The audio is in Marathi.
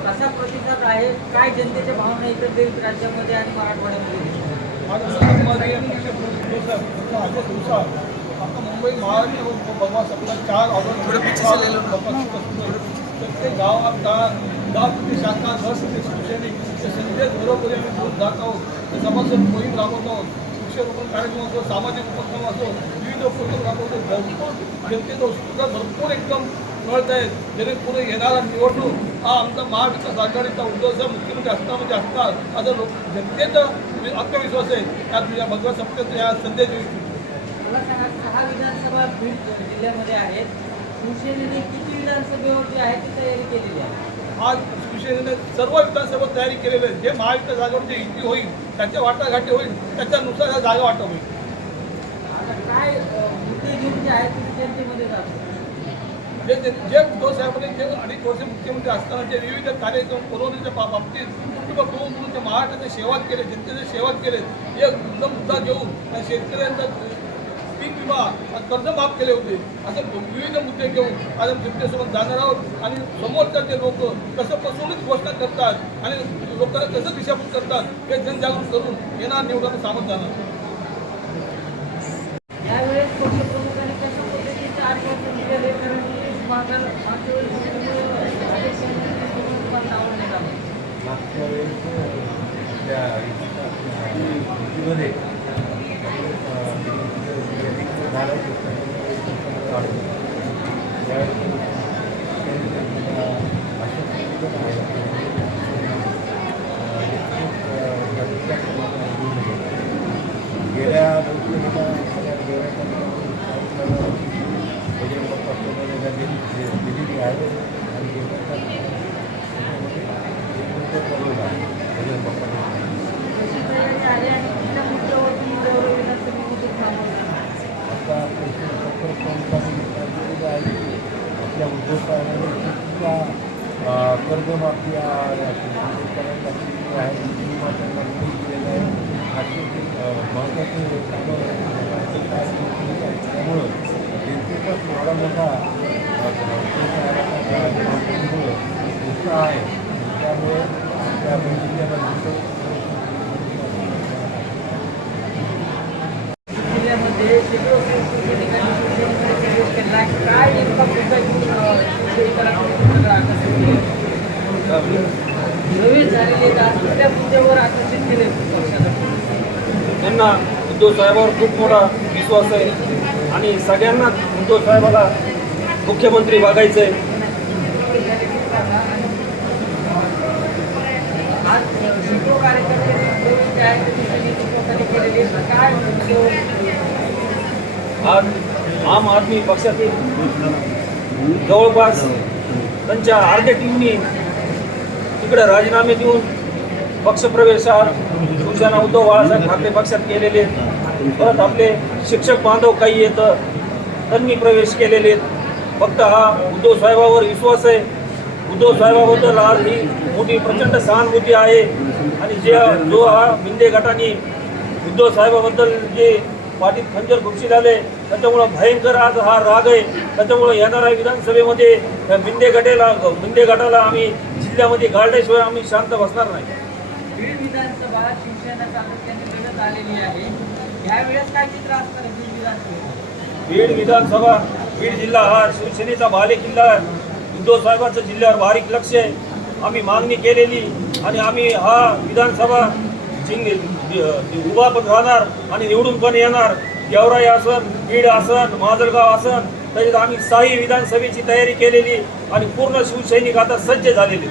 कसा प्रतिसाद आहे काय जनतेच्या भावना एकंदरीत राज्यामध्ये आणि मराठवाड्यामध्ये आता मुंबई महाराष्ट्र भगवा सप्ताह चार ऑगस्ट प्रत्येक गावात दहा दहा कोटी शाखा दस कोटी शिवसैनिक संजय घरोघरी आम्ही घेऊन जात आहोत समाजात मोहीम राबवत. आहोत वृक्षारोपण कार्यक्रम असो सामाजिक उपक्रम असो विविध उपक्रम राबवतो भरपूर जनतेचा उत्सुकता भरपूर एकदम कळत आहेत. जेणेकरून येणारा निवडणूक हा आमचा महाविकास आघाडीचा उद्धव मुख्यमंत्री असतामध्ये असणार असं लोक जनतेचा वि- आत्मविश्वास आहे. त्यात तुझ्या भगवा सप्त्यात या संदेश मला सांगा सहा विधानसभा बीड जिल्ह्यामध्ये आहेत. शिवसेनेने किती विधानसभेवरती आहे ती तयारी केलेली आहे? आज शिवसेनेने सर्व विधानसभा तयारी केलेली आहे जे महाविकास आघाडीची युती होईल त्याच्या वाटाघाटी होईल त्याच्यानुसार ह्या जागा वाटप होईल. काय जे आहेत ते जनतेमध्ये जातात. जे उद्धव साहेबांनी जे अडीच वर्ष मुख्यमंत्री असताना जे विविध कार्यक्रम बा- बाबतीत किंवा करून करून ते महाराष्ट्राची सेवा केले जनतेची सेवा केले हे मुद्दा मुद्दा घेऊन शेतकऱ्यांचा आणि कर्ज माफ केले होते. असे विविध मुद्दे घेऊन आज आम्ही जनतेसोबत जाणार आहोत आणि समोरच्या ते लोक कसं फसवणूक घोषणा करतात आणि लोकांना कसं दिशाभूल करतात हे जनजागृत करून येणार निवडणूक सामोरं जाणार यावेळेस पक्षप्रमुखांनी कशा पद्धतीचे आश्वासन दिलेले कारण की मागच्या मागच्या वेळेस मागच्या वेळेस त्या युतीमध्ये झालं गेल्या दिलेली आहे आणि तयारी आहे आणि कुठल्या मुद्द्यावरती मुद्द्यावर विधानसभेमध्ये थांबवलं आता सत्तर पंचावन्न आहे आपल्या उद्धव साहेबांनी सुद्धा कर्जमाफी आहे विमाच्या केलेलं आहे असे महत्त्वाचे त्यामुळं जनतेचा एवढा मोठा उत्साह आहे त्यामुळे त्या जिल्ह्यामध्ये जिल्ह्यामध्ये शेकडो शिवसैनिकांनी शिवसेनेमध्ये प्रवेश केला आहे. काय नेमका मुद्दा घेऊन अं, शिवसैनिकांना सगळं आकर्षित केलं? प्रवेश झालेले आहेत. आज कुठल्या मुद्द्यावर आकर्षित केले पक्षाला त्यांना उद्धव साहेबावर खूप मोठा विश्वास आहे. आणि सगळ्यांनाच उद्धव साहेबाला मुख्यमंत्री बघायचं आहे. आज आज आम आदमी पक्षातील जवळपास त्यांच्या अर्ध्या टीमनी तिकडे राजीनामे देऊन पक्षप्रवेशावर शिवसेना उद्धव बाळासाहेब ठाकरे पक्षात केलेले आहेत. परत आपले शिक्षक बांधव काही येतं त्यांनी प्रवेश केलेले आहेत. फक्त हा उद्धव साहेबावर विश्वास आहे उद्धव साहेबाबद्दल आज ही मोठी प्रचंड सहानुभूती आहे आणि जे जो हा मिंदे गटाने उद्धव साहेबाबद्दल जे पाठीत खंजर घुपशी झाले. त्याच्यामुळं भयंकर आज हा राग आहे. त्याच्यामुळं येणाऱ्या विधानसभेमध्ये मिंदे गटेला मिंदे गटाला आम्ही जिल्ह्यामध्ये गाळल्याशिवाय आम्ही शांत बसणार नाही. बीड विधानसभा शिवसेना सातत्याने लढत आलेली आहे. यावेळेस काय चित्र असणार आहे बीड विधानसभेत? बीड विधानसभा बीड जिल्हा हा शिवसेनेचा भाले किल्ला आहे. उद्धव साहेबांचं जिल्ह्यावर बारीक लक्ष आहे. आम्ही मागणी केलेली आणि आम्ही हा विधानसभा जिंग उभा पण राहणार आणि निवडून पण येणार. गेवराई आसन बीड आसन माजलगाव आसन त्याच्यात आम्ही साई विधानसभेची तयारी केलेली आणि पूर्ण शिवसैनिक आता सज्ज झालेले.